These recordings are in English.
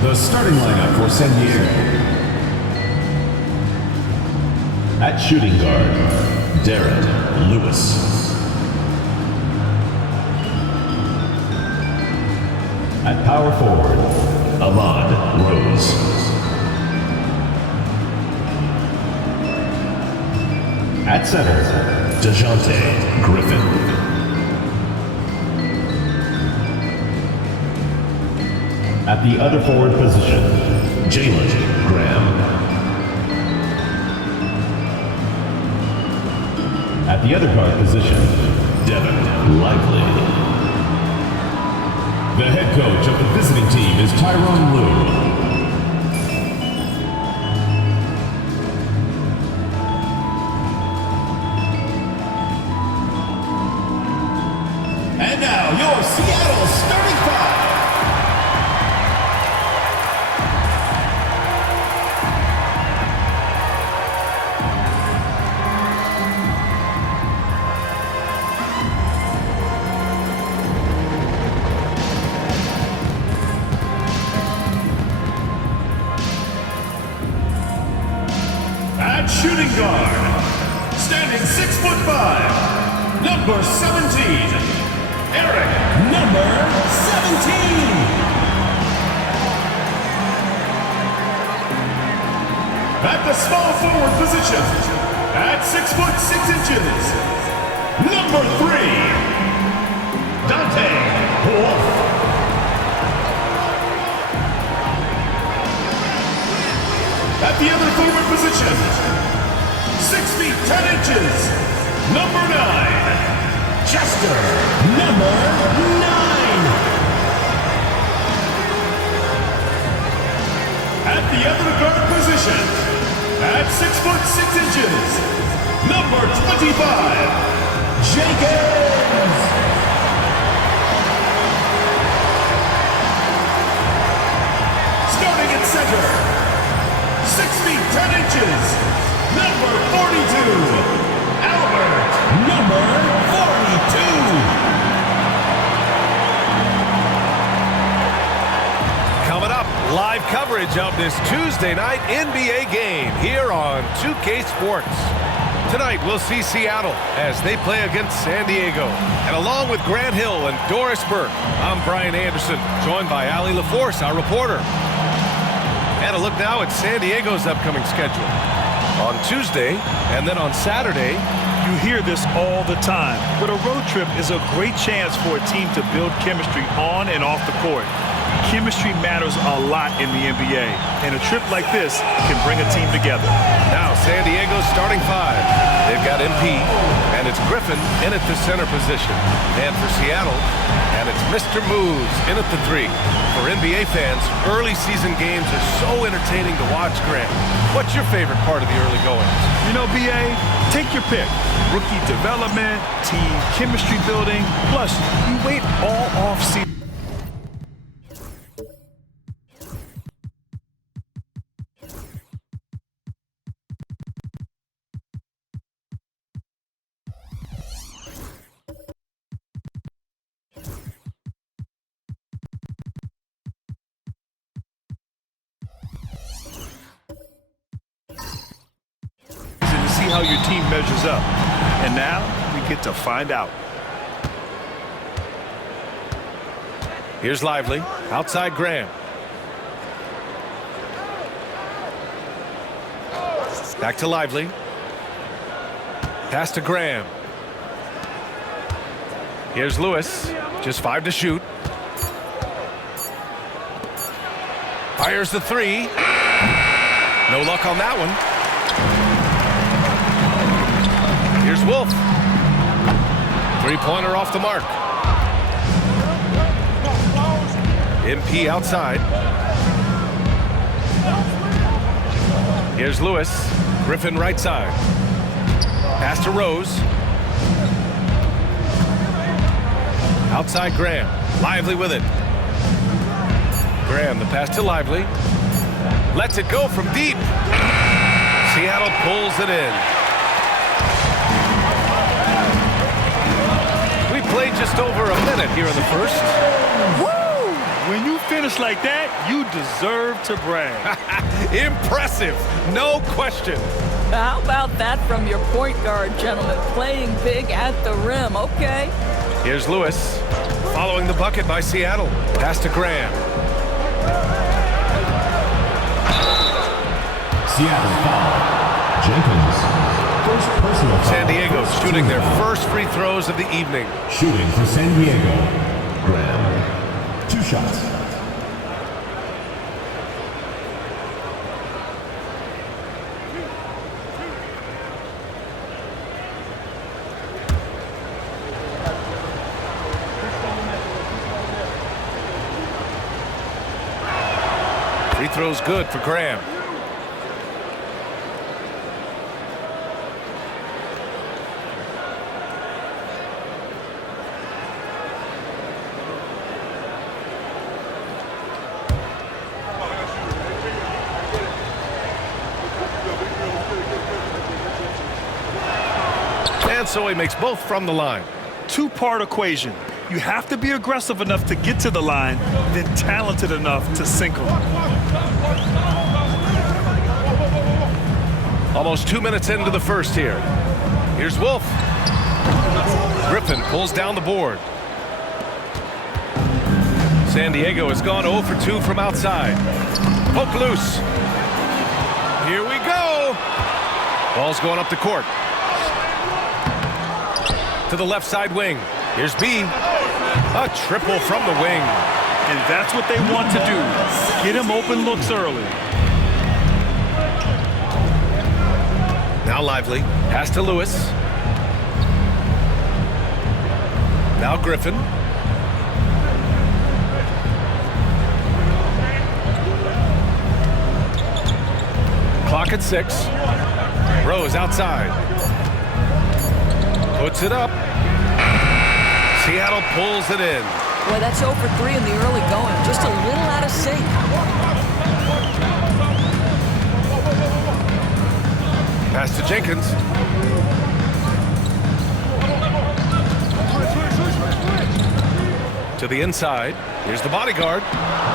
The starting lineup for San Diego. At shooting guard, Darren Lewis. At power forward, Ahmad Rose. At center, DeJounte Griffin. At the other forward position, Jalen Graham. At the other guard position, Devin Lively. The head coach of the visiting team is Tyronn Lue. And now, your Seattle starting five. At shooting guard, standing 6'5", number 17, Eric, number 17. At the small forward position, at 6'6", number 3, Dante Wolf. At the other forward position, 6 feet 10 inches, number 9, Chester, number 9. At the other guard position, at 6'6", number 25, Jenkins. Starting at center, 6 feet 10 inches, number 42, Albert, number 42. Coming up, live coverage of this Tuesday night NBA game here on 2K Sports. Tonight, we'll see Seattle as they play against San Diego. And along with Grant Hill and Doris Burke, I'm Brian Anderson, joined by Allie LaForce, our reporter. And a look now at San Diego's upcoming schedule. On Tuesday, and then on Saturday. You hear this all the time, but a road trip is a great chance for a team to build chemistry on and off the court. Chemistry matters a lot in the NBA, and a trip like this can bring a team together. Now, San Diego's starting five. They've got MP, and it's Griffin in at the center position. And for Seattle, and it's Mr. Moves in at the 3. For NBA fans, early season games are so entertaining to watch, Grant. What's your favorite part of the early goings? You know, BA, take your pick. Rookie development, team chemistry building, plus you wait all off season. How your team measures up. And now we get to find out. Here's Lively, outside Graham. Back to Lively. Pass to Graham. Here's Lewis, just 5 to shoot. Fires the 3. No luck on that one. Here's Wolf. 3-pointer off the mark. MP outside. Here's Lewis. Griffin right side. Pass to Rose. Outside Graham. Lively with it. Graham, the pass to Lively. Lets it go from deep. Seattle pulls it in. We played just over a minute here in the first. Woo! When you finish like that, you deserve to brag. Impressive, no question. How about that from your point guard, gentlemen? Playing big at the rim, okay? Here's Lewis, following the bucket by Seattle. Pass to Graham. Seattle foul. Jenkins. First personal foul. San Diego shooting their first free throws of the evening. Shooting for San Diego. Graham. 2 shots. Free throw's good for Graham. And so he makes both from the line. Two-part equation. You have to be aggressive enough to get to the line, then talented enough to sink them. Almost 2 minutes into the first here. Here's Wolf. Griffin pulls down the board. San Diego has gone 0 for 2 from outside. Poke loose. Here we go. Ball's going up the court. To the left side wing. Here's B. A triple from the wing. And that's what they want to do. Get him open looks early. Now Lively. Pass to Lewis. Now Griffin. Clock at 6. Rose outside. Puts it up. Seattle pulls it in. Boy, that's 0 for 3 in the early going. Just a little out of sync. Pass to Jenkins. To the inside. Here's the bodyguard.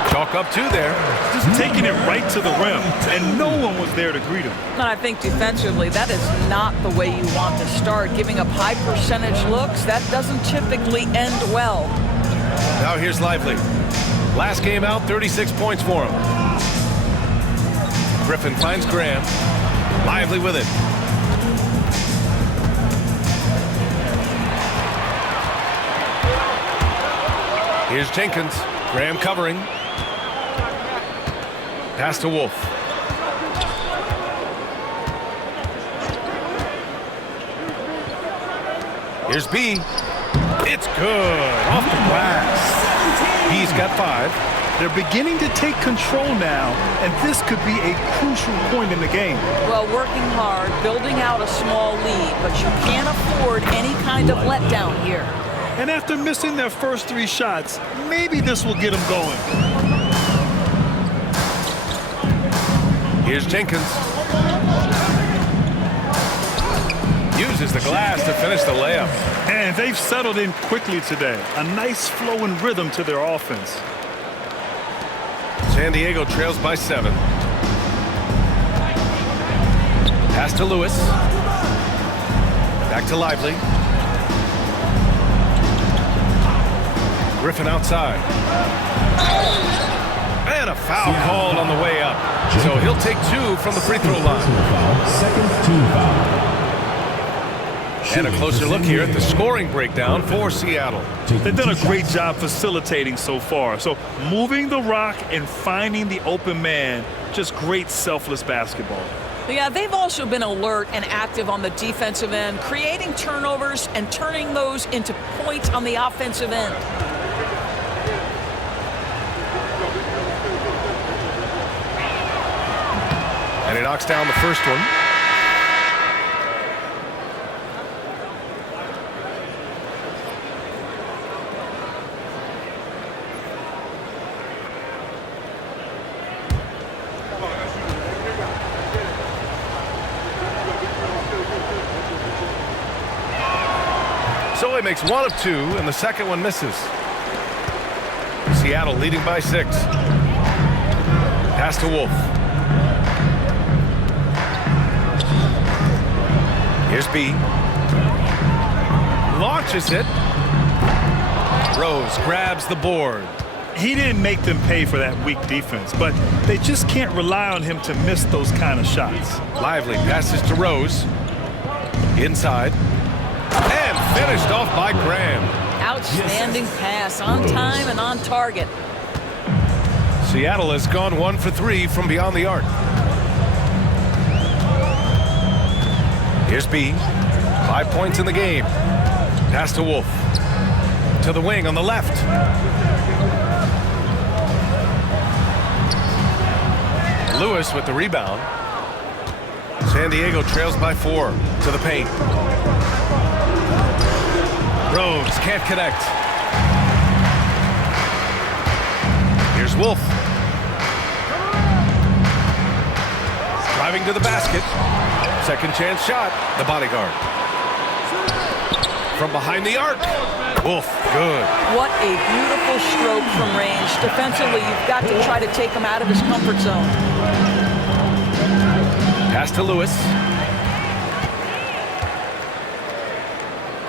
Chalk up 2 there. Just taking it right to the rim, and no one was there to greet him. And I think defensively, that is not the way you want to start. Giving up high percentage looks, that doesn't typically end well. Now here's Lively. Last game out, 36 points for him. Griffin finds Graham. Lively with it. Here's Jenkins. Graham covering. Pass to Wolf. Here's B. It's good. Off the glass. B's got 5. They're beginning to take control now, and this could be a crucial point in the game. Well, working hard, building out a small lead, but you can't afford any kind of letdown here. And after missing their first 3 shots, maybe this will get them going. Here's Jenkins. Uses the glass to finish the layup. And they've settled in quickly today. A nice flowing rhythm to their offense. San Diego trails by 7. Pass to Lewis. Back to Lively. Griffin outside. And a foul called on the way up. So he'll take 2 from the free throw line. Second team foul. And a closer look here at the scoring breakdown for Seattle. They've done a great job facilitating so far. So moving the rock and finding the open man, just great selfless basketball. Yeah, they've also been alert and active on the defensive end, creating turnovers and turning those into points on the offensive end. And he knocks down the first one. So he makes 1 of 2, and the second one misses. Seattle leading by 6. Pass to Wolf. Here's B. Launches it. Rose grabs the board. He didn't make them pay for that weak defense, but they just can't rely on him to miss those kind of shots. Lively passes to Rose. Inside. And finished off by Graham. Outstanding pass, on time and on target. Seattle has gone 1 for 3 from beyond the arc. Here's B. 5 points in the game. Pass to Wolf. To the wing on the left. Lewis with the rebound. San Diego trails by 4 to the paint. Rose can't connect. Here's Wolf. Driving to the basket. Second chance shot. The bodyguard. From behind the arc. Wolf, good. What a beautiful stroke from range. Defensively, you've got to try to take him out of his comfort zone. Pass to Lewis.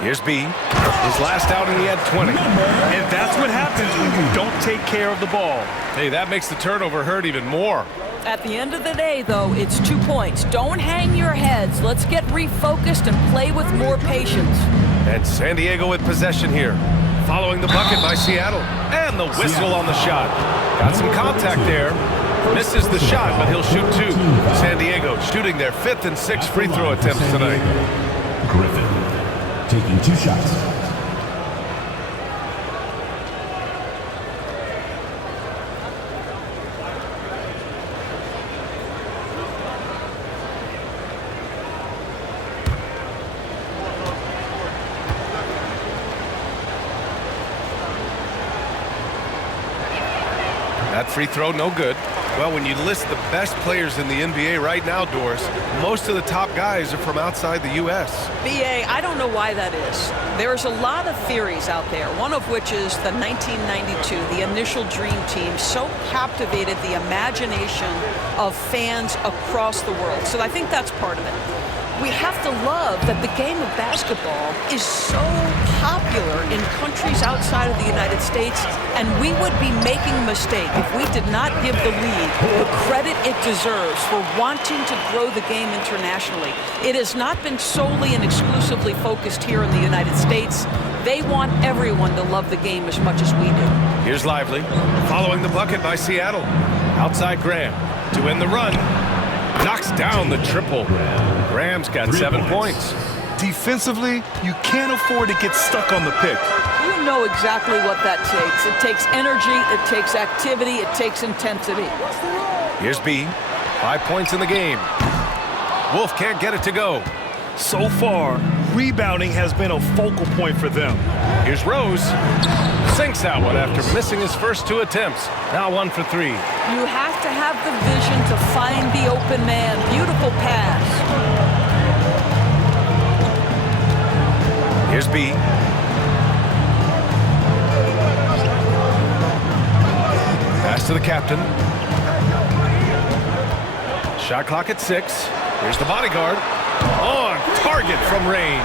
Here's B. His last outing, he had 20. And that's what happens when you don't take care of the ball. Hey, that makes the turnover hurt even more. At the end of the day, though, it's 2 points. Don't hang your heads. Let's get refocused and play with more patience. And San Diego with possession here. Following the bucket by Seattle. And the whistle on the shot. Got some contact there. Misses the shot, but he'll shoot 2. San Diego shooting their 5th and 6th free throw attempts tonight. Griffin taking 2 shots. That free throw, no good. Well, when you list the best players in the NBA right now, Doris, most of the top guys are from outside the U.S. BA, I don't know why that is. There's a lot of theories out there, one of which is the 1992, the initial Dream Team, so captivated the imagination of fans across the world. So I think that's part of it. We have to love that the game of basketball is so popular in countries outside of the United States, and we would be making a mistake if we did not give the league the credit it deserves for wanting to grow the game internationally. It has not been solely and exclusively focused here in the United States. They want everyone to love the game as much as we do. Here's Lively, following the bucket by Seattle. Outside Graham to end the run. Knocks down the triple. Graham's got 7 points. Defensively, you can't afford to get stuck on the pick. You know exactly what that takes. It takes energy, it takes activity, it takes intensity. Here's B. 5 points in the game. Wolf can't get it to go. So far, rebounding has been a focal point for them. Here's Rose. Sinks that one after missing his first 2 attempts. Now 1 for 3. You have to have the vision to find the open man. Beautiful pass. Here's B. Pass to the captain. Shot clock at 6. Here's the bodyguard. On target from range.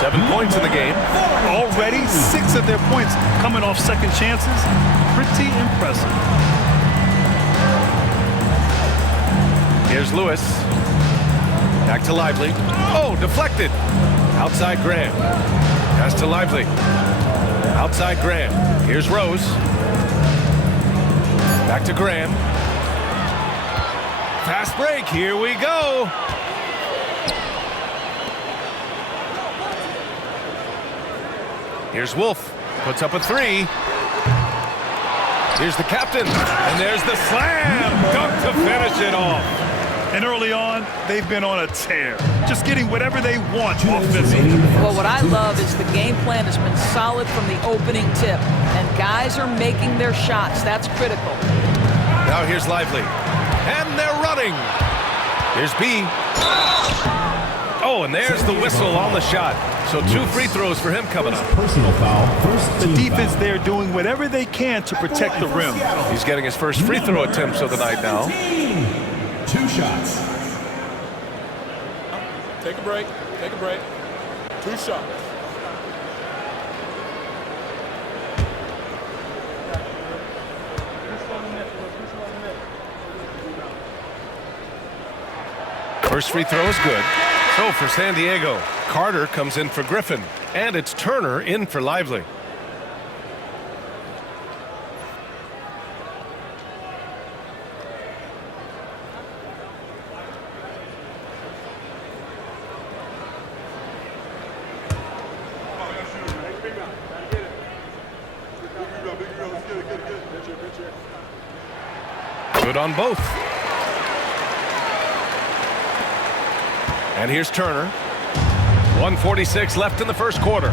7 points in the game. Already 6 of their points coming off second chances. Pretty impressive. Here's Lewis. Back to Lively. Oh, deflected. Outside Graham. Pass to Lively. Outside Graham. Here's Rose. Back to Graham. Fast break. Here we go. Here's Wolf. Puts up a 3. Here's the captain. And there's the slam. Dunk to finish it off. And early on, they've been on a tear. Just getting whatever they want offensively. Well, what I love is the game plan has been solid from the opening tip. And guys are making their shots. That's critical. Now here's Lively. And they're running. Here's B. Oh, and there's the whistle on the shot. So 2 free throws for him coming up. Personal foul, first The team defense foul. there doing whatever they can to protect the rim. He's getting his first free throw attempts of the night now. 2 shots. Take a break. Take a break. 2 shots. First free throw is good. So for San Diego, Carter comes in for Griffin, and it's Turner in for Lively. Good on both. And here's Turner. 1:46 left in the first quarter.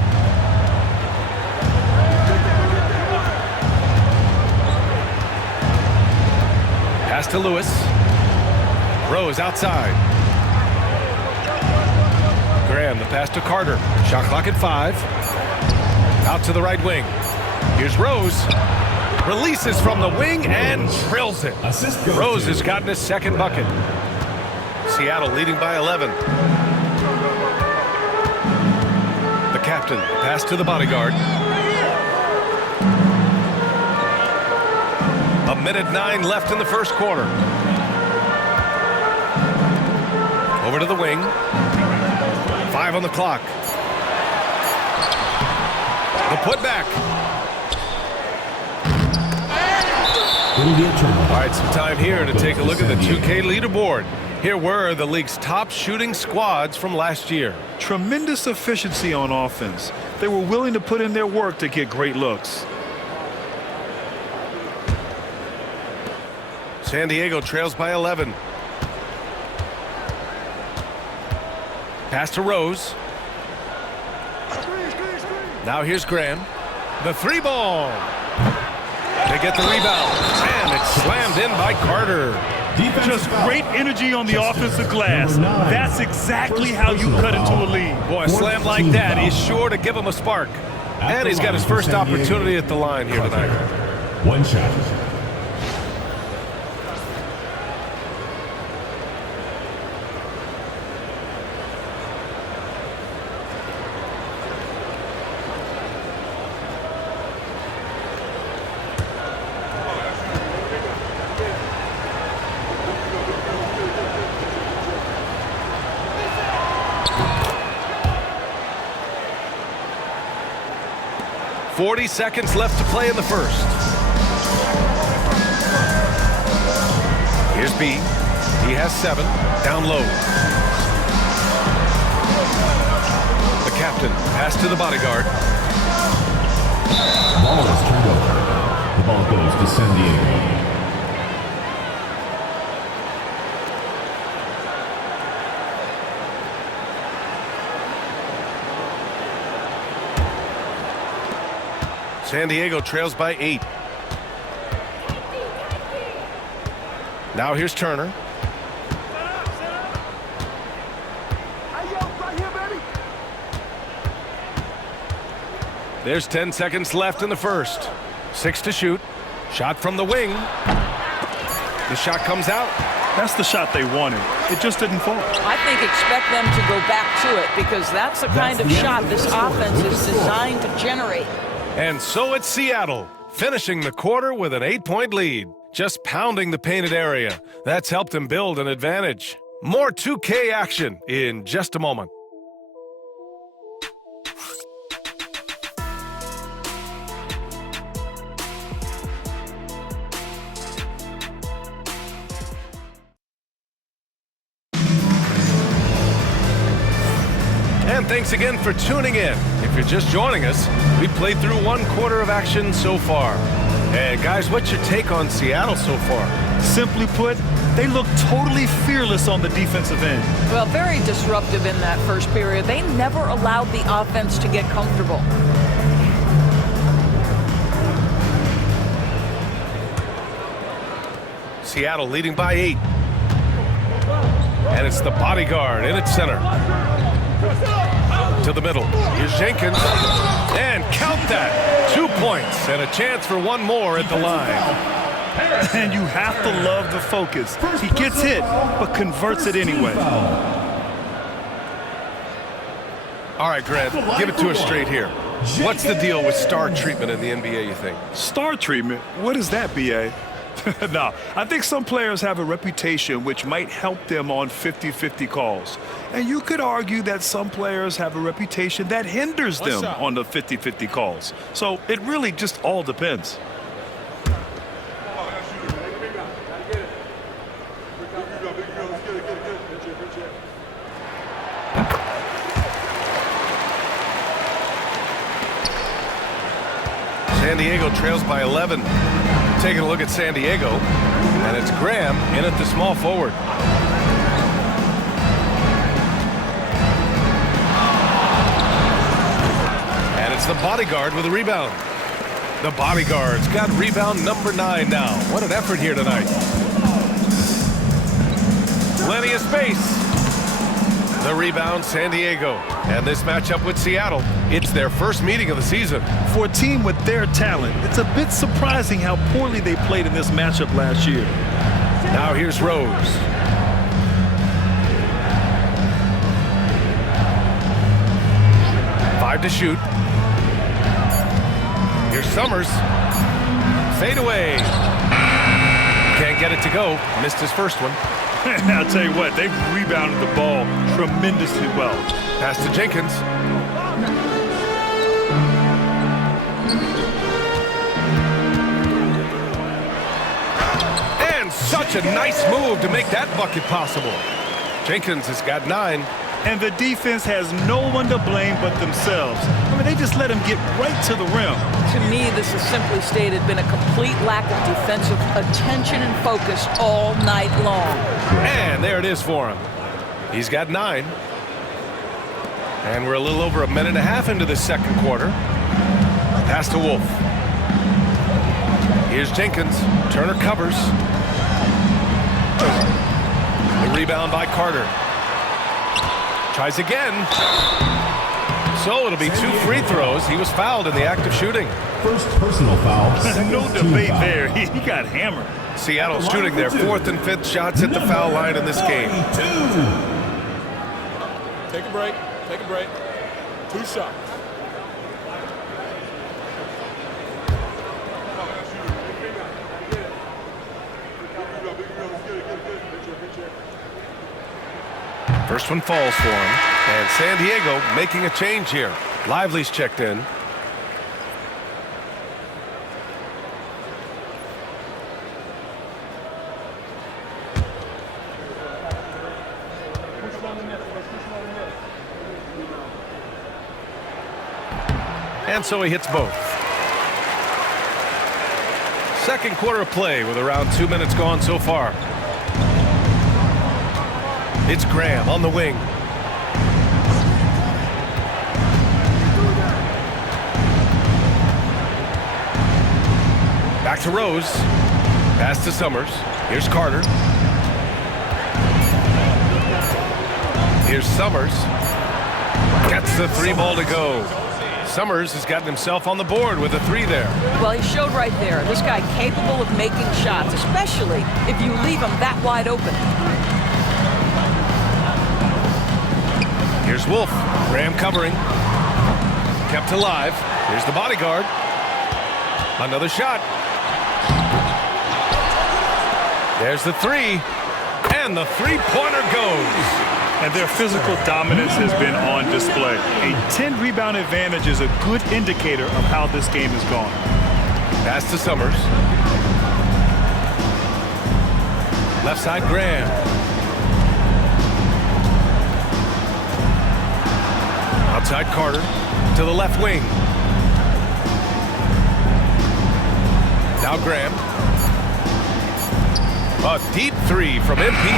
Pass to Lewis. Rose outside. Graham, the pass to Carter. Shot clock at 5. Out to the right wing. Here's Rose. Releases from the wing and drills it. Rose has gotten his second bucket. Seattle leading by 11. The captain, pass to the bodyguard. 1:09 left in the first quarter. Over to the wing. 5 on the clock. The putback. All right, some time here to take a look at the 2K leaderboard. Here were the league's top shooting squads from last year. Tremendous efficiency on offense. They were willing to put in their work to get great looks. San Diego trails by 11. Pass to Rose. Now here's Graham. The 3 ball. They get the rebound, and it's slammed in by Carter. Just great energy on the offensive glass. That's exactly how you cut into a lead. Boy, a slam like that is sure to give him a spark. And he's got his first opportunity at the line here tonight. 1 shot. Forty seconds left to play in the first. Here's B. He has 7. Down low. The captain, pass to the bodyguard. Ball is turned over. The ball goes to San Diego. San Diego trails by 8. Now here's Turner. There's 10 seconds left in the first. 6 to shoot. Shot from the wing. The shot comes out. That's the shot they wanted. It just didn't fall. I think expect them to go back to it because that's the kind of shot this offense is designed to generate. And so it's Seattle, finishing the quarter with an 8-point lead. Just pounding the painted area. That's helped him build an advantage. More 2K action in just a moment. And thanks again for tuning in. If you're just joining us, we played through 1 quarter of action so far. And guys, what's your take on Seattle so far? Simply put, they look totally fearless on the defensive end. Well, very disruptive in that first period. They never allowed the offense to get comfortable. Seattle leading by 8. And it's the bodyguard in its center. to the middle. Here's Jenkins. And count that. 2 points and a chance for one more at the line. And you have to love the focus. He gets hit, but converts it anyway. All right, Grant, give it to us straight here. What's the deal with star treatment in the NBA, you think? Star treatment? What is that, BA? No, I think some players have a reputation which might help them on 50-50 calls. And you could argue that some players have a reputation that hinders them on the 50-50 calls. So it really just all depends. San Diego trails by 11. Taking a look at San Diego, and it's Graham in at the small forward. And it's the bodyguard with a rebound. The bodyguard's got rebound number 9 now. What an effort here tonight. Plenty of space. The rebound, San Diego. And this matchup with Seattle, it's their first meeting of the season. For a team with their talent, it's a bit surprising how poorly they played in this matchup last year. Now here's Rose. Five to shoot. Here's Summers. Fade away. Can't get it to go. Missed his first one. I'll tell you what, they've rebounded the ball tremendously well. Pass to Jenkins. And such a nice move to make that bucket possible. Jenkins has got 9. And the defense has no one to blame but themselves. I mean, they just let him get right to the rim. To me, this has simply stated been a complete lack of defensive attention and focus all night long. And there it is for him. He's got 9. And we're a little over a minute and a half into the second quarter. Pass to Wolf. Here's Jenkins. Turner covers. The rebound by Carter. Tries again. So it'll be 2 free throws. He was fouled in the act of shooting. First personal foul. No debate there. He got hammered. Seattle shooting their 4th and 5th shots at the foul line in this game. Take a break. Take a break. 2 shots. First one falls for him. And San Diego making a change here. Lively's checked in. And so he hits both. Second quarter of play with around 2 minutes gone so far. It's Graham on the wing. Back to Rose. Pass to Summers. Here's Carter. Here's Summers. Gets the 3 ball to go. Summers has gotten himself on the board with a 3 there. Well, he showed right there. This guy capable of making shots, especially if you leave him that wide open. Here's Wolf. Graham covering. Kept alive. Here's the bodyguard. Another shot. There's the 3. And the 3-pointer goes. And their physical dominance has been on display. A 10-rebound advantage is a good indicator of how this game has gone. Pass to Summers. Left side, Graham. Outside Carter to the left wing. Now Graham. A deep 3 from MP.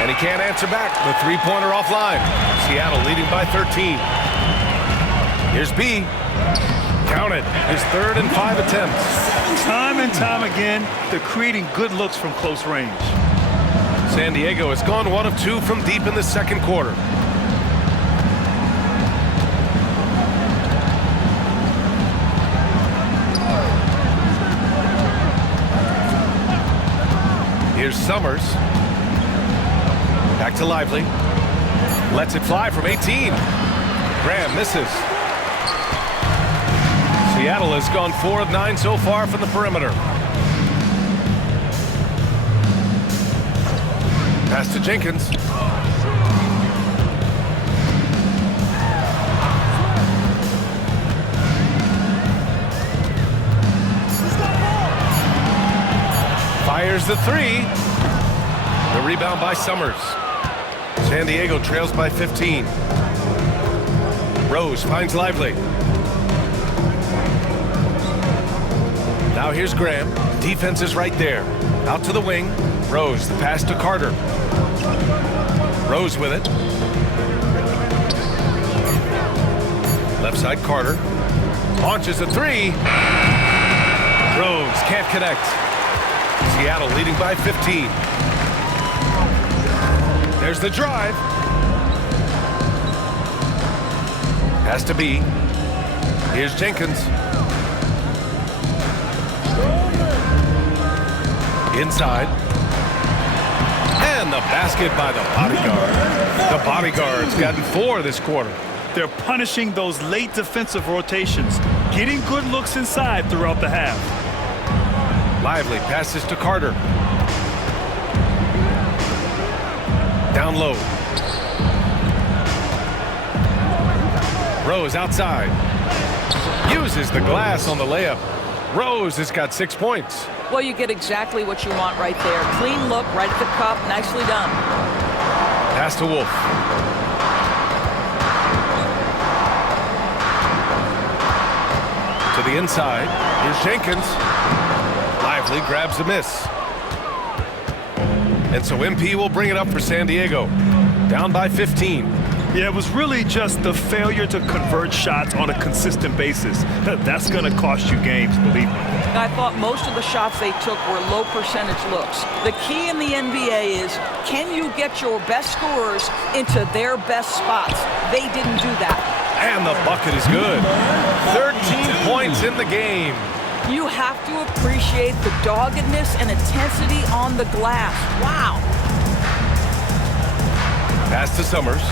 And he can't answer back. The 3-pointer offline. Seattle leading by 13. Here's B. Count it. His 3rd and 5 attempts. Time and time again, they're creating good looks from close range. San Diego has gone 1 of 2 from deep in the second quarter. Summers. Back to Lively. Lets it fly from 18. Graham misses. Seattle has gone 4 of 9 so far from the perimeter. Pass to Jenkins. Fires the 3. The rebound by Summers. San Diego trails by 15. Rose finds Lively. Now here's Graham. Defense is right there. Out to the wing. Rose, the pass to Carter. Rose with it. Left side Carter. Launches a 3. Rose can't connect. Seattle leading by 15. There's the drive. Has to be. Here's Jenkins. Inside. And the basket by the bodyguard. The bodyguard's gotten 4 this quarter. They're punishing those late defensive rotations, getting good looks inside throughout the half. Lively passes to Carter. Down low. Rose outside. Uses the glass on the layup. Rose has got 6 points. Well, you get exactly what you want right there. Clean look, right at the cup. Nicely done. Pass to Wolf. To the inside. Here's Jenkins. Lively grabs a miss. And so MP will bring it up for San Diego. Down by 15. Yeah, it was really just the failure to convert shots on a consistent basis. That's going to cost you games, believe me. I thought most of the shots they took were low percentage looks. The key in the NBA is, can you get your best scorers into their best spots? They didn't do that. And the bucket is good. 13 points in the game. You have to appreciate the doggedness and intensity on the glass. Wow. Pass to Summers.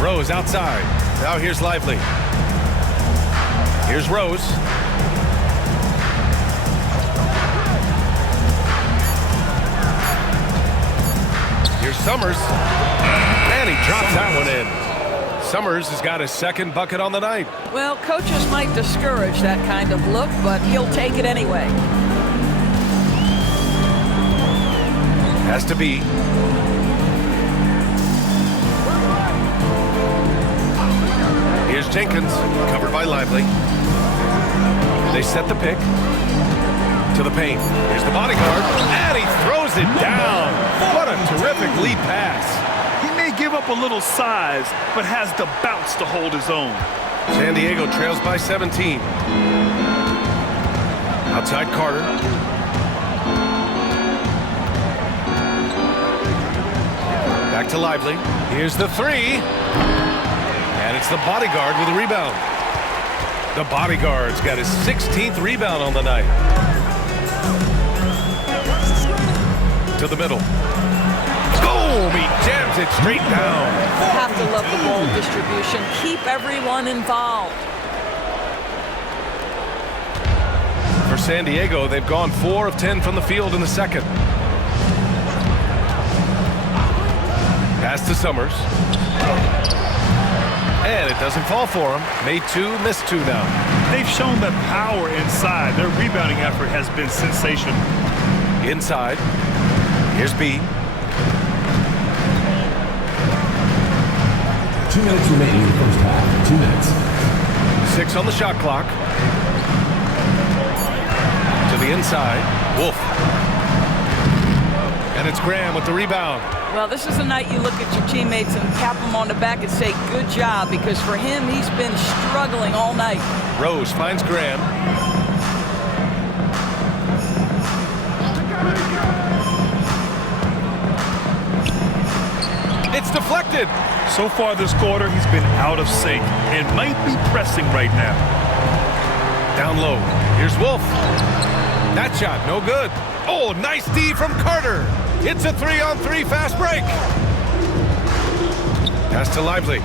Rose outside. Now here's Lively. Here's Rose. Here's Summers. And he drops that one in. Summers has got his 2nd bucket on the night. Well, coaches might discourage that kind of look, but he'll take it anyway. Has to be. Here's Jenkins, covered by Lively. They set the pick to the paint. Here's the bodyguard, and he throws it down. What a terrific lead pass. He may give up a little size, but has the bounce to hold his own. San Diego trails by 17. Outside Carter. Back to Lively. Here's the 3. And it's the bodyguard with a rebound. The bodyguard's got his 16th rebound on the night. To the middle. Boom! He jams it straight down. Have to love the ball distribution. Keep everyone involved. For San Diego, they've gone 4 of 10 from the field in the second. Pass to Summers. And it doesn't fall for him. Made 2, missed 2 now. They've shown that power inside. Their rebounding effort has been sensational. Inside. Here's B. 2 minutes remaining in the first half. 2 minutes. 6 on the shot clock. To the inside. Wolf. And it's Graham with the rebound. Well, this is the night you look at your teammates and tap them on the back and say, good job, because for him, he's been struggling all night. Rose finds Graham. It's deflected. So far this quarter, he's been out of sync and might be pressing right now. Down low. Here's Wolf. That shot, no good. Oh, nice D from Carter. It's a 3-on-3 fast break. Pass to Lively.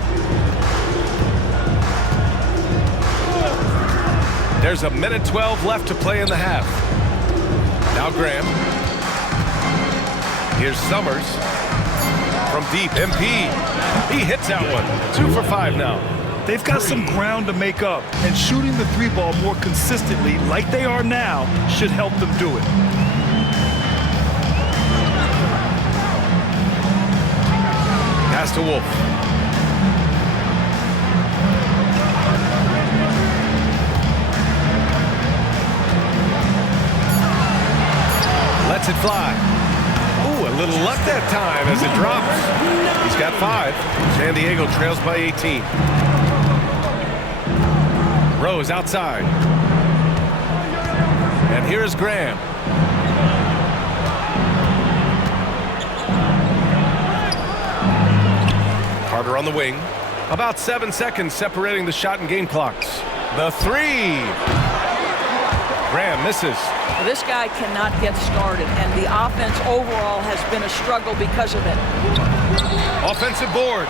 There's a minute 12 left to play in the half. Now Graham. Here's Summers. From deep, MP. He hits that one. 2 for 5 now. They've got some ground to make up, and shooting the three ball more consistently like they are now should help them do it. Pass to Wolf. Lets it fly. Ooh, a little luck that time as it drops. He's got 5. San Diego trails by 18. Rose outside. And here's Graham. Carter on the wing. About 7 seconds separating the shot and game clocks. The 3. Graham misses. This guy cannot get started, and the offense overall has been a struggle because of it. Offensive board.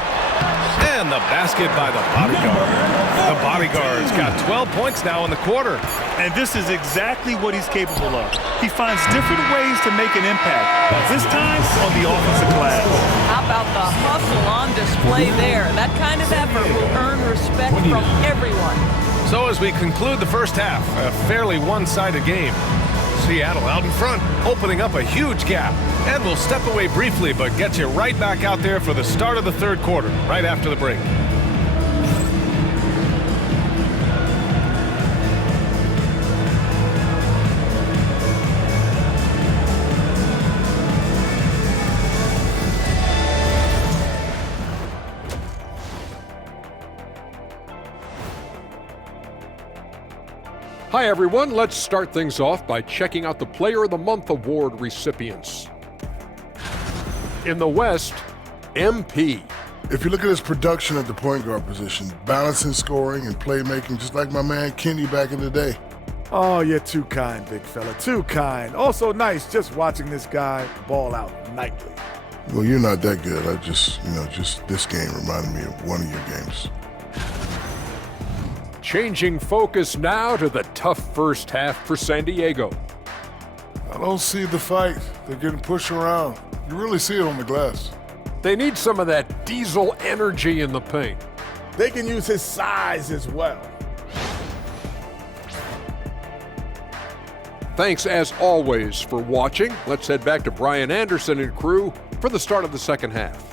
And the basket by the bodyguard. The bodyguard's got 12 points now in the quarter. And this is exactly what he's capable of. He finds different ways to make an impact. This time on the offensive glass. How about the hustle on display there? That kind of effort will earn respect from everyone. So as we conclude the first half, a fairly one-sided game. Seattle out in front, opening up a huge gap. And we'll step away briefly, but get you right back out there for the start of the third quarter, right after the break. Hi everyone, let's start things off by checking out the Player of the Month award recipients. In the West, MP. If you look at his production at the point guard position, balancing scoring and playmaking, just like my man Kenny back in the day. Oh, you're too kind, big fella, too kind. Also nice just watching this guy ball out nightly. Well, you're not that good. I just this game reminded me of one of your games. Changing focus now to the tough first half for San Diego. I don't see the fight. They're getting pushed around. You really see it on the glass. They need some of that diesel energy in the paint. They can use his size as well. Thanks as always for watching. Let's head back to Brian Anderson and crew for the start of the second half.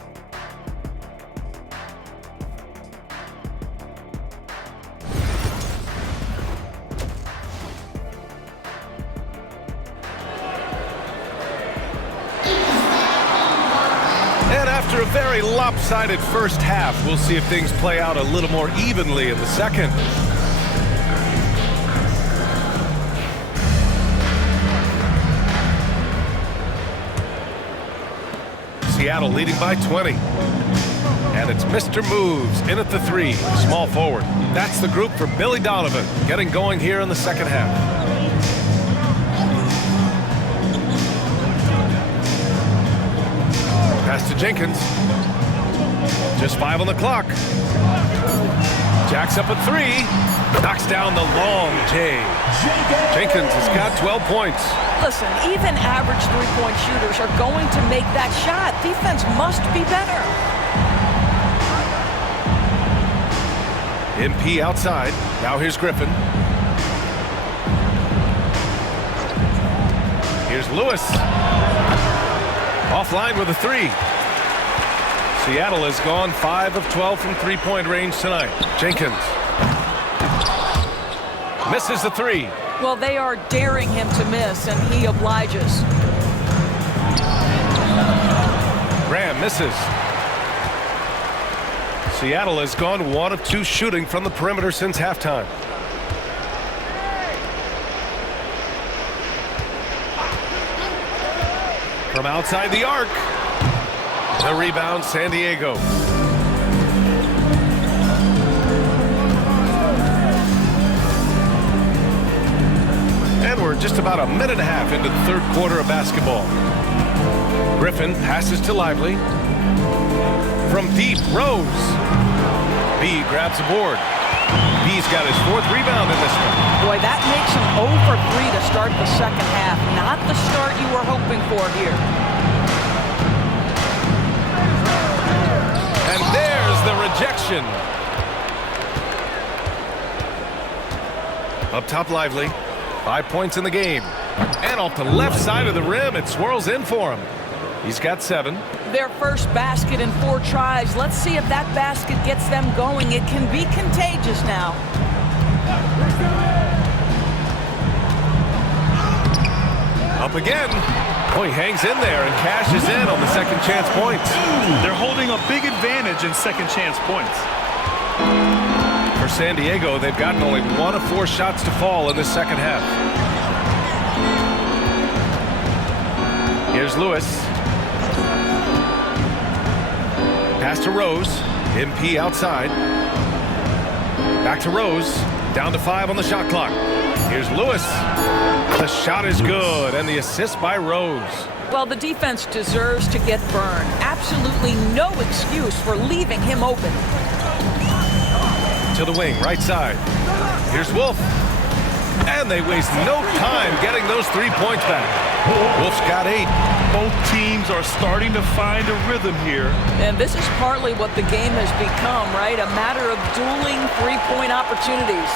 And after a very lopsided first half, we'll see if things play out a little more evenly in the second. Seattle leading by 20. And it's Mr. Moves in at the 3, small forward. That's the group for Billy Donovan, getting going here in the second half. Pass to Jenkins. Just 5 on the clock. Jacks up at 3. Knocks down the long J. Jenkins has got 12 points. Listen, even average three-point shooters are going to make that shot. Defense must be better. MP outside. Now here's Griffin. Here's Lewis. Offline with a 3. Seattle has gone 5 of 12 from three-point range tonight. Jenkins. Misses the 3. Well, they are daring him to miss, and he obliges. Graham misses. Seattle has gone 1 of 2 shooting from the perimeter since halftime. From outside the arc. The rebound, San Diego. And we're We're just about a minute and a half into the third quarter of basketball. Griffin passes to Lively. From deep, Rose. B grabs the board. B's got his fourth rebound in this one. Boy, that makes him 0 for 3 to start the second half. Not the start you were hoping for here. And there's the rejection. Up top, Lively. 5 points in the game. And off the left side of the rim, it swirls in for him. He's got 7. Their first basket in 4 tries. Let's see if that basket gets them going. It can be contagious now. Up again. Boy, he hangs in there and cashes in on the second chance points. They're holding a big advantage in second chance points. For San Diego, they've gotten only 1 of 4 shots to fall in the second half. Here's Lewis. Pass to Rose. MP outside. Back to Rose. Down to 5 on the shot clock. Here's Lewis. The shot is good, and the assist by Rose. Well, the defense deserves to get burned. Absolutely no excuse for leaving him open. To the wing, right side. Here's Wolf. And they waste no time getting those 3 points back. Wolf's got 8. Both teams are starting to find a rhythm here. And this is partly what the game has become, right? A matter of dueling 3-point opportunities.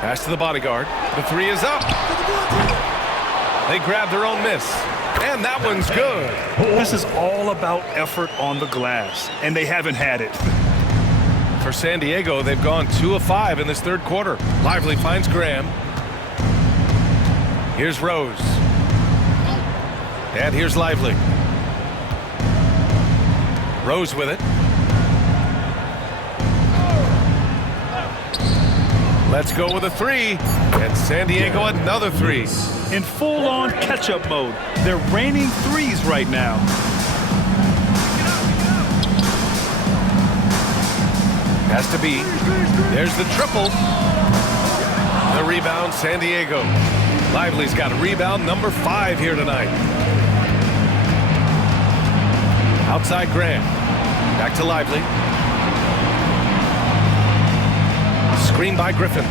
Pass to the bodyguard. The 3 is up. They grab their own miss. And that one's good. This is all about effort on the glass, and they haven't had it. For San Diego, they've gone 2 of 5 in this third quarter. Lively finds Graham. Here's Rose. And here's Lively. Rose with it. Let's go with a 3. And San Diego another 3. In full-on catch-up mode. They're raining threes right now. Has to be. There's the triple. The rebound, San Diego. Lively's got a rebound number 5 here tonight. Outside Graham. Back to Lively. Screen by Griffin.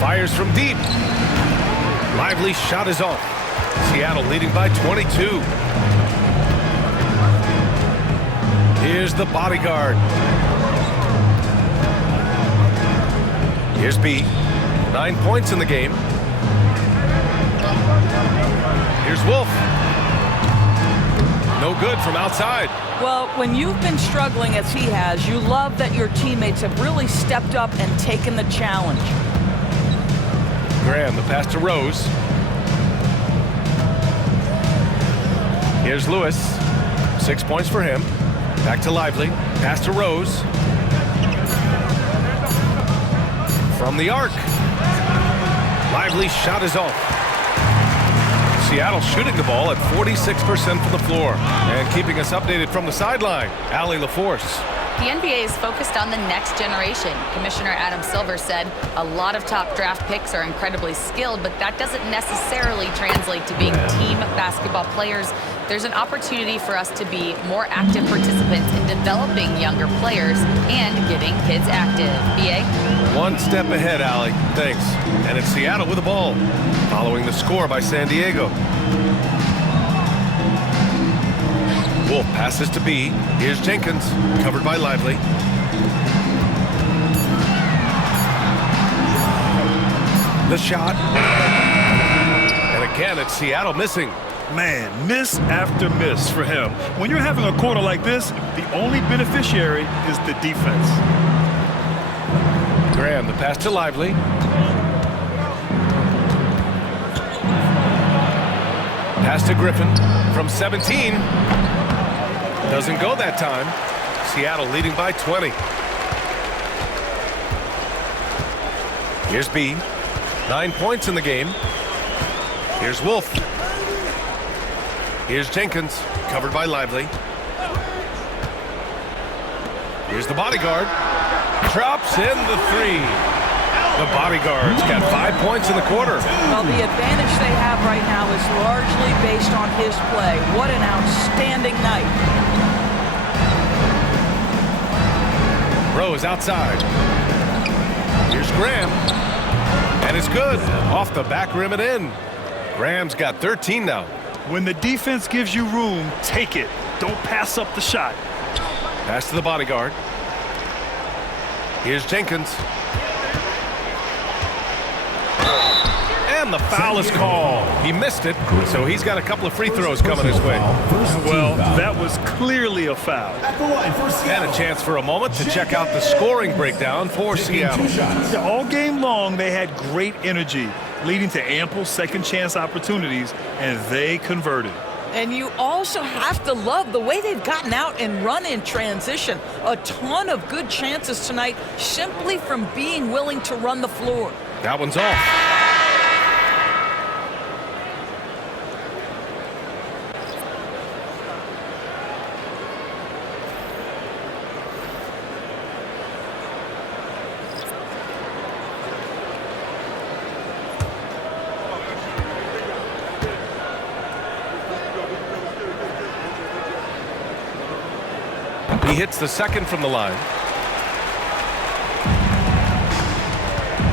Fires from deep. Lively's shot is off. Seattle leading by 22. Here's the bodyguard. Here's B. 9 points in the game. Here's Wolf. No good from outside. Well, when you've been struggling as he has, you love that your teammates have really stepped up and taken the challenge. Graham, the pass to Rose. Here's Lewis. 6 points for him. Back to Lively. Pass to Rose. From the arc. Lively's shot is off. Seattle shooting the ball at 46% from the floor. And keeping us updated from the sideline, Allie LaForce. The NBA is focused on the next generation. Commissioner Adam Silver said a lot of top draft picks are incredibly skilled, but that doesn't necessarily translate to being team basketball players. There's an opportunity for us to be more active participants in developing younger players and getting kids active. BA? 1 step ahead, Allie. Thanks. And it's Seattle with the ball, following the score by San Diego. Wolf passes to B. Here's Jenkins, covered by Lively. The shot. And again, it's Seattle missing. Man, miss after miss for him. When you're having a quarter like this, the only beneficiary is the defense. Graham, the pass to Lively. Pass to Griffin from 17. Doesn't go that time. Seattle leading by 20. Here's B. 9 points in the game. Here's Wolf. Here's Jenkins, covered by Lively. Here's the bodyguard. Drops in the three. The bodyguard's got 5 points in the quarter. Well, the advantage they have right now is largely based on his play. What an outstanding night. Rose outside. Here's Graham. And it's good. Off the back rim and in. Graham's got 13 now. When the defense gives you room, take it. Don't pass up the shot. Pass to the bodyguard. Here's Jenkins. And the foul is called. He missed it, so he's got a couple of free throws coming his way. Well, that was clearly a foul. And a chance for a moment to check out the scoring breakdown for Seattle. All game long, they had great energy, leading to ample second chance opportunities, and they converted. And you also have to love the way they've gotten out and run in transition. A ton of good chances tonight simply from being willing to run the floor. That one's off. He hits the second from the line.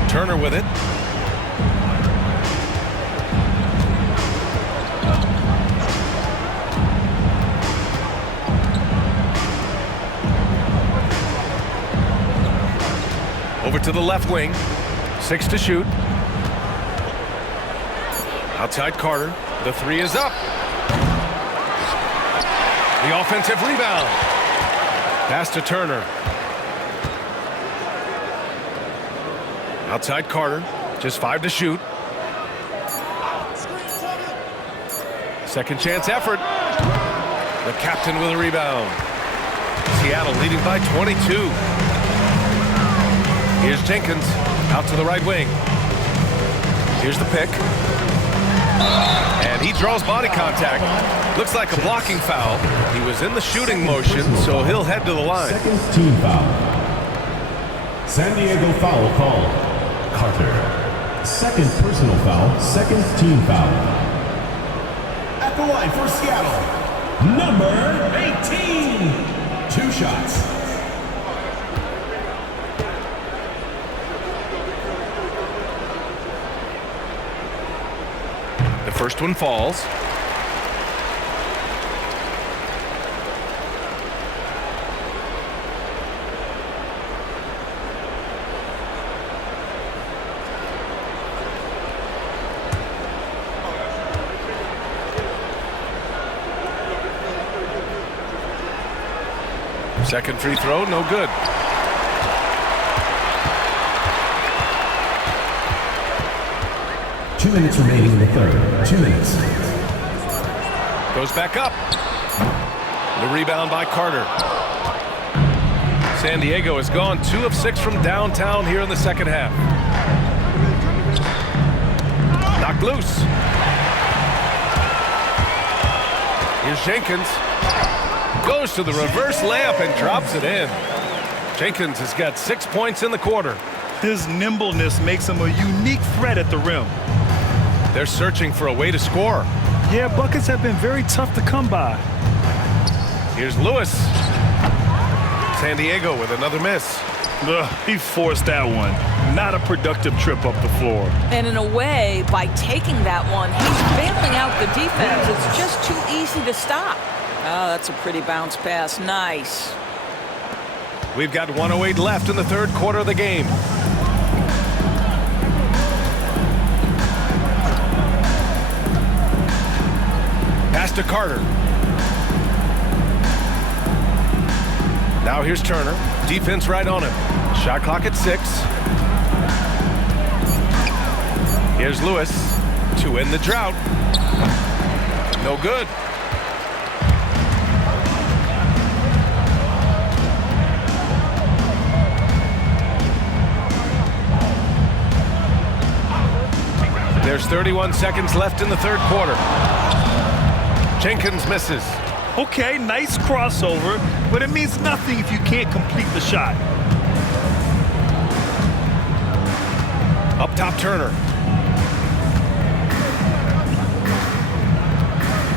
Turner with it. Over to the left wing. 6 to shoot. Outside Carter. The three is up. The offensive rebound. Pass to Turner. Outside Carter. Just 5 to shoot. Second chance effort. The captain with a rebound. Seattle leading by 22. Here's Jenkins out to the right wing. Here's the pick. And he draws body contact. Looks like a blocking foul. He was in the shooting motion, so he'll head to the line. Second team foul. San Diego foul called. Carter. Second personal foul. Second team foul. At the line for Seattle, number 18. 2 shots. The first one falls. Second free throw, no good. Two minutes remaining in the third. 2 minutes. Goes back up. The rebound by Carter. San Diego has gone 2 of 6 from downtown here in the second half. Knocked loose. Here's Jenkins. Goes to the reverse layup and drops it in. Jenkins has got 6 points in the quarter. His nimbleness makes him a unique threat at the rim. They're searching for a way to score. Yeah, buckets have been very tough to come by. Here's Lewis. San Diego with another miss. Ugh, he forced that one. Not a productive trip up the floor. And in a way, by taking that one, he's bailing out the defense. It's just too easy to stop. Oh, that's a pretty bounce pass. Nice. We've got 1:08 left in the third quarter of the game. Pass to Carter. Now here's Turner. Defense right on him. Shot clock at 6. Here's Lewis to end the drought. No good. There's 31 seconds left in the third quarter. Jenkins misses. Okay, nice crossover, but it means nothing if you can't complete the shot. Up top, Turner.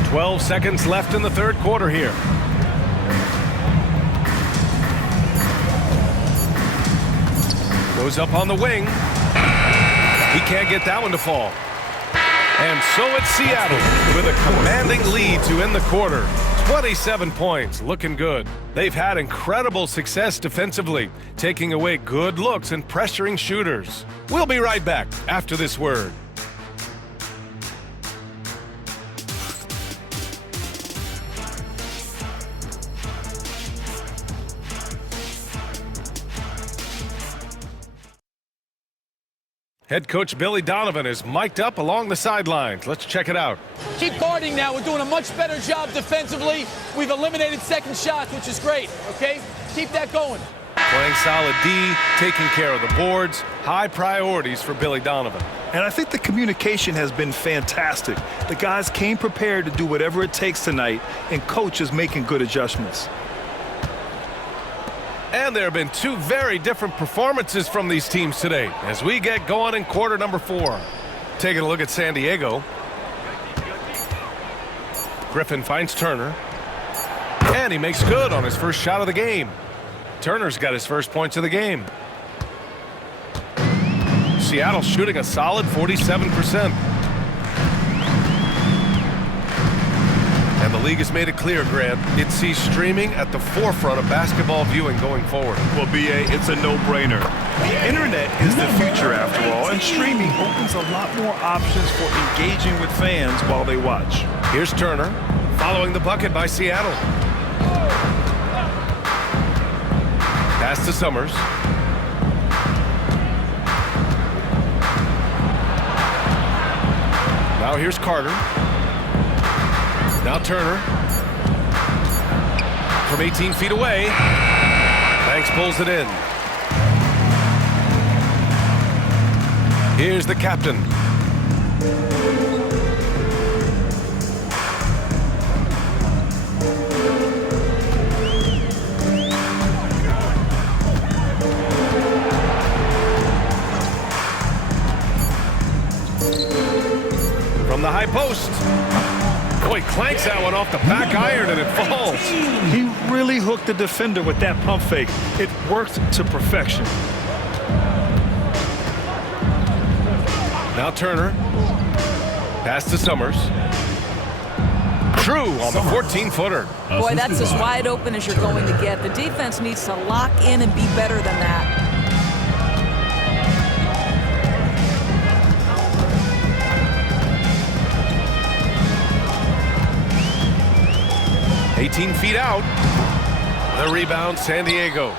12 seconds left in the third quarter here. Goes up on the wing. He can't get that one to fall. And so it's Seattle with a commanding lead to end the quarter. 27 points, looking good. They've had incredible success defensively, taking away good looks and pressuring shooters. We'll be right back after this word. Head coach Billy Donovan is mic'd up along the sidelines. Let's check it out. Keep guarding now. We're doing a much better job defensively. We've eliminated second shots, which is great, okay? Keep that going. Playing solid D, taking care of the boards, high priorities for Billy Donovan. And I think the communication has been fantastic. The guys came prepared to do whatever it takes tonight, and coach is making good adjustments. And there have been two very different performances from these teams today as we get going in quarter number 4. Taking a look at San Diego. Griffin finds Turner. And he makes good on his first shot of the game. Turner's got his first points of the game. Seattle shooting a solid 47%. And the league has made it clear, Grant, it sees streaming at the forefront of basketball viewing going forward. Well, BA, it's a no-brainer. The internet is the future after all, and streaming opens a lot more options for engaging with fans while they watch. Here's Turner, following the bucket by Seattle. Pass to Summers. Now here's Carter. Now Turner. From 18 feet away. Banks pulls it in. Here's the captain. From the high post. Boy, clanks that one off the back iron and it falls. He really hooked the defender with that pump fake. It worked to perfection. Now Turner. Pass to Summers. True on the 14-footer. Boy, that's as wide open as you're going to get. The defense needs to lock in and be better than that. $18 feet out. The rebound, San Diego.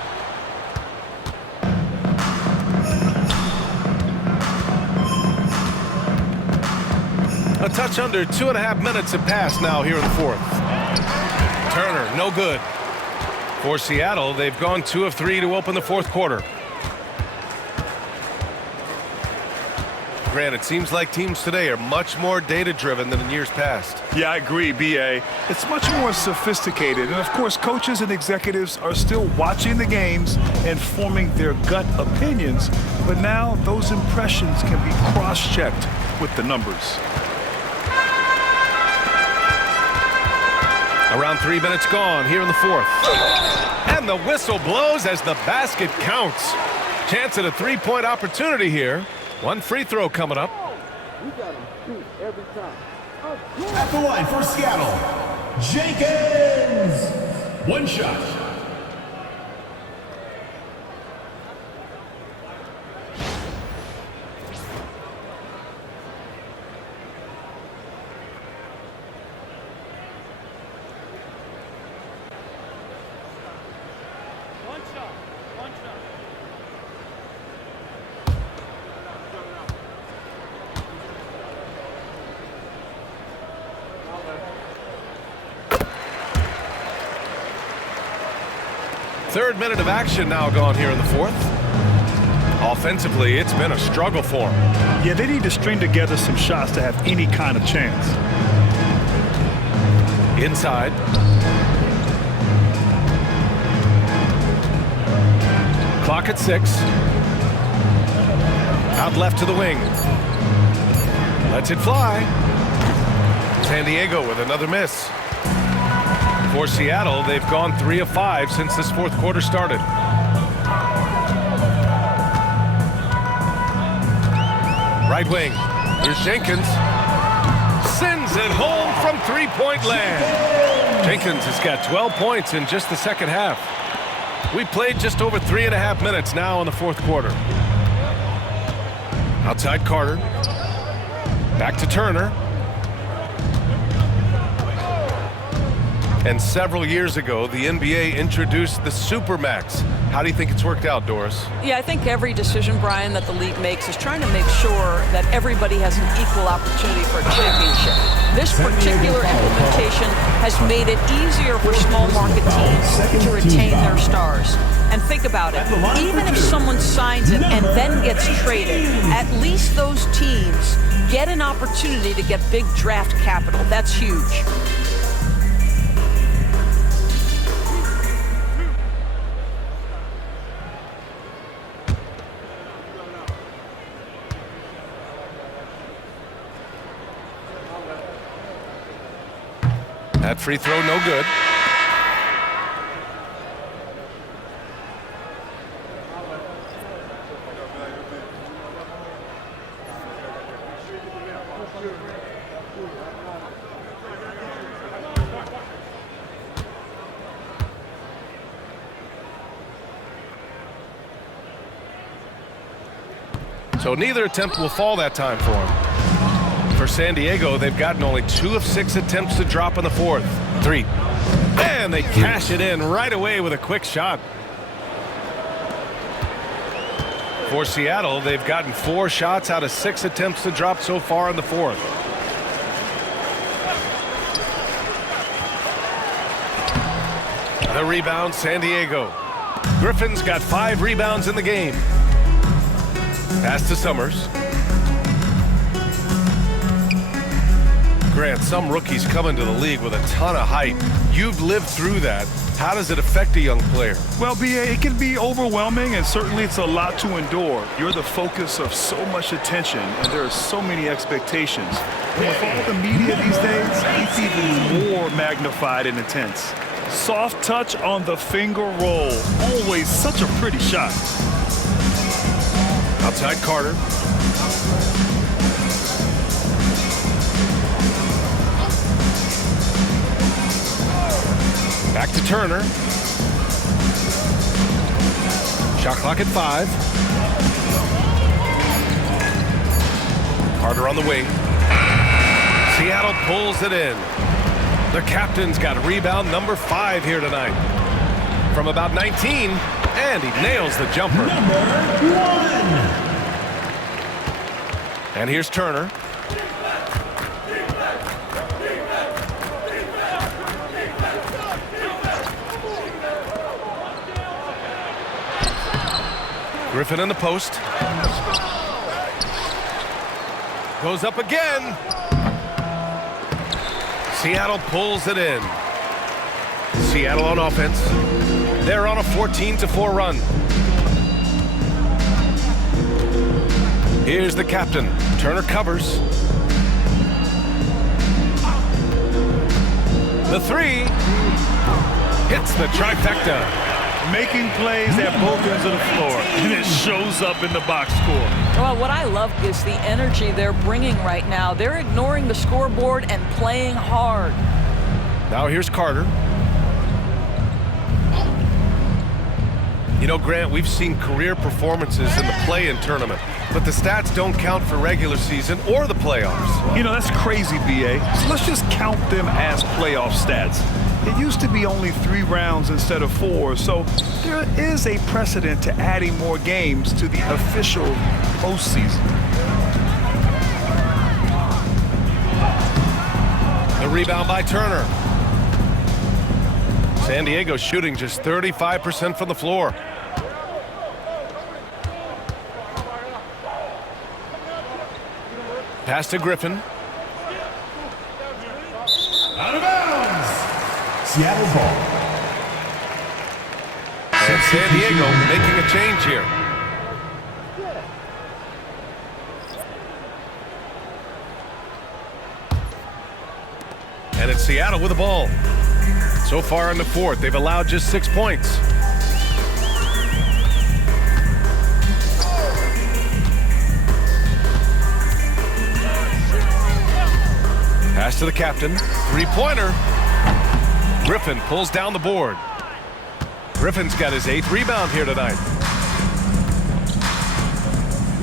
A touch under 2.5 minutes have passed now here in the fourth. Turner, no good. For Seattle, they've gone 2 of 3 to open the fourth quarter. Grant, it seems like teams today are much more data-driven than in years past. Yeah, I agree, BA. It's much more sophisticated. And, of course, coaches and executives are still watching the games and forming their gut opinions. But now those impressions can be cross-checked with the numbers. Around 3 minutes gone here in the fourth. And the whistle blows as the basket counts. Chance at a three-point opportunity here. One free throw coming up. At the line for Seattle, Jenkins. One shot. Third minute of action now gone here in the fourth. Offensively, it's been a struggle for them. Yeah, they need to string together some shots to have any kind of chance. Inside. Clock at 6. Out left to the wing. Lets it fly. San Diego with another miss. For Seattle, they've gone 3 of 5 since this fourth quarter started. Right wing. Here's Jenkins. Sends it home from three-point land. Jenkins has got 12 points in just the second half. We played just over 3.5 minutes now in the fourth quarter. Outside Carter. Back to Turner. And several years ago, the NBA introduced the Supermax. How do you think it's worked out, Doris? Yeah, I think every decision, Brian, that the league makes is trying to make sure that everybody has an equal opportunity for a championship. This particular implementation has made it easier for small market teams to retain their stars. And think about it, even if someone signs it and then gets traded, at least those teams get an opportunity to get big draft capital. That's huge. That free throw no good. So neither attempt will fall that time for him. For San Diego, they've gotten only 2 of 6 attempts to drop in the fourth. 3. And they cash it in right away with a quick shot. For Seattle, they've gotten 4 shots out of 6 attempts to drop so far in the fourth. The rebound, San Diego. Griffin's got 5 rebounds in the game. Pass to Summers. Grant, some rookies come into the league with a ton of hype. You've lived through that. How does it affect a young player? Well, BA, it can be overwhelming, and certainly it's a lot to endure. You're the focus of so much attention, and there are so many expectations. And with all the media these days, it's even more magnified and intense. Soft touch on the finger roll. Always such a pretty shot. Outside Carter. Back to Turner. Shot clock at 5. Carter on the wing. Seattle pulls it in. The captain's got rebound number 5 here tonight. From about 19, and he nails the jumper. Number 1. And here's Turner. Griffin in the post. Goes up again. Seattle pulls it in. Seattle on offense. They're on a 14-4 run. Here's the captain. Turner covers. The 3 hits the trifecta. Making plays at both ends of the floor, and it shows up in the box score. Well, what I love is the energy they're bringing right now. They're ignoring the scoreboard and playing hard. Now here's Carter. You know, Grant, we've seen career performances in the play-in tournament, but the stats don't count for regular season or the playoffs. You know, that's crazy, BA. So let's just count them as playoff stats. It used to be only 3 rounds instead of 4, so there is a precedent to adding more games to the official postseason. The rebound by Turner. San Diego shooting just 35% from the floor. Pass to Griffin. Out of bounds. Seattle ball. And San Diego making a change here. And it's Seattle with the ball. So far in the fourth, they've allowed just 6 points. Pass to the captain. Three-pointer. Griffin pulls down the board. Griffin's got his 8th rebound here tonight.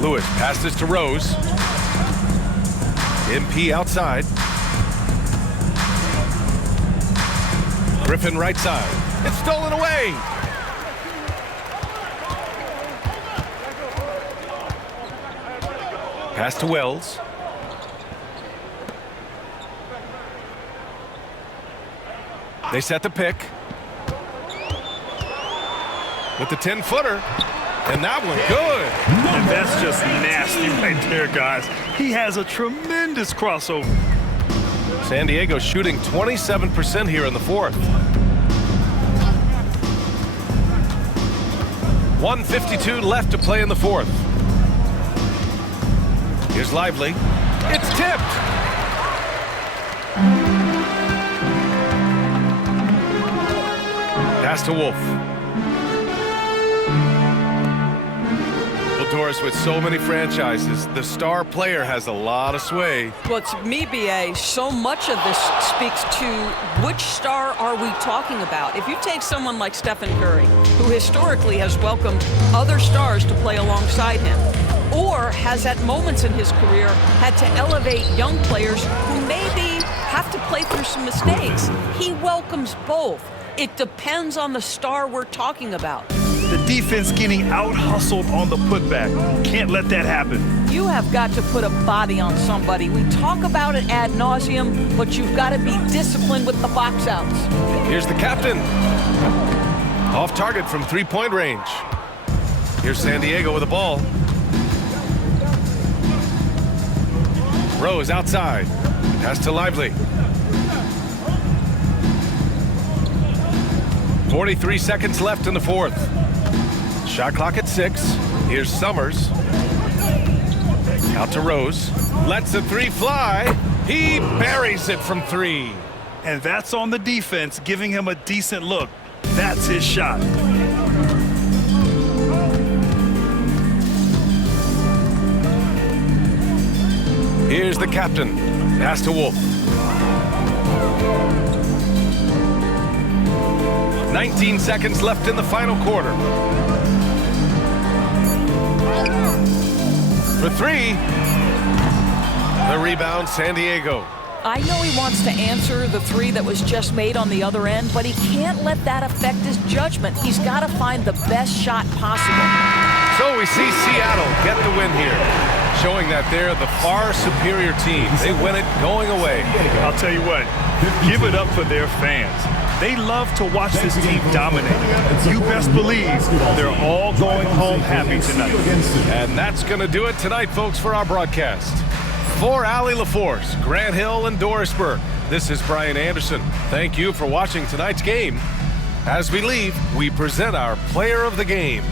Lewis passes to Rose. MP outside. Griffin right side. It's stolen away. Pass to Wells. They set the pick. With the 10-footer. And that one good. And that's just nasty right there, guys. He has a tremendous crossover. San Diego shooting 27% here in the fourth. 1:52 left to play in the fourth. Here's Lively. It's tipped. Pass to Wolf. Well, Doris, with so many franchises, the star player has a lot of sway. Well, to me, BA, so much of this speaks to which star are we talking about. If you take someone like Stephen Curry, who historically has welcomed other stars to play alongside him, or has at moments in his career had to elevate young players who maybe have to play through some mistakes, he welcomes both. It depends on the star we're talking about. The defense getting out-hustled on the putback. Can't let that happen. You have got to put a body on somebody. We talk about it ad nauseum, but you've got to be disciplined with the box outs. Here's the captain. Off target from three-point range. Here's San Diego with the ball. Rose outside. Pass to Lively. 43 seconds left in the fourth. Shot clock at 6. Here's Summers. Out to Rose. Lets the three fly. He buries it from 3. And that's on the defense, giving him a decent look. That's his shot. Here's the captain. Pass to Wolf. 19 seconds left in the final quarter. For 3. The rebound, San Diego. I know he wants to answer the 3 that was just made on the other end, but he can't let that affect his judgment. He's got to find the best shot possible. So we see Seattle get the win here, showing that they're the far superior team. They win it going away. I'll tell you what, give it up for their fans. They love to watch this team dominate. You best believe they're all going home happy tonight. And that's going to do it tonight, folks, for our broadcast. For Allie LaForce, Grant Hill, and Doris Burke, this is Brian Anderson. Thank you for watching tonight's game. As we leave, we present our player of the game.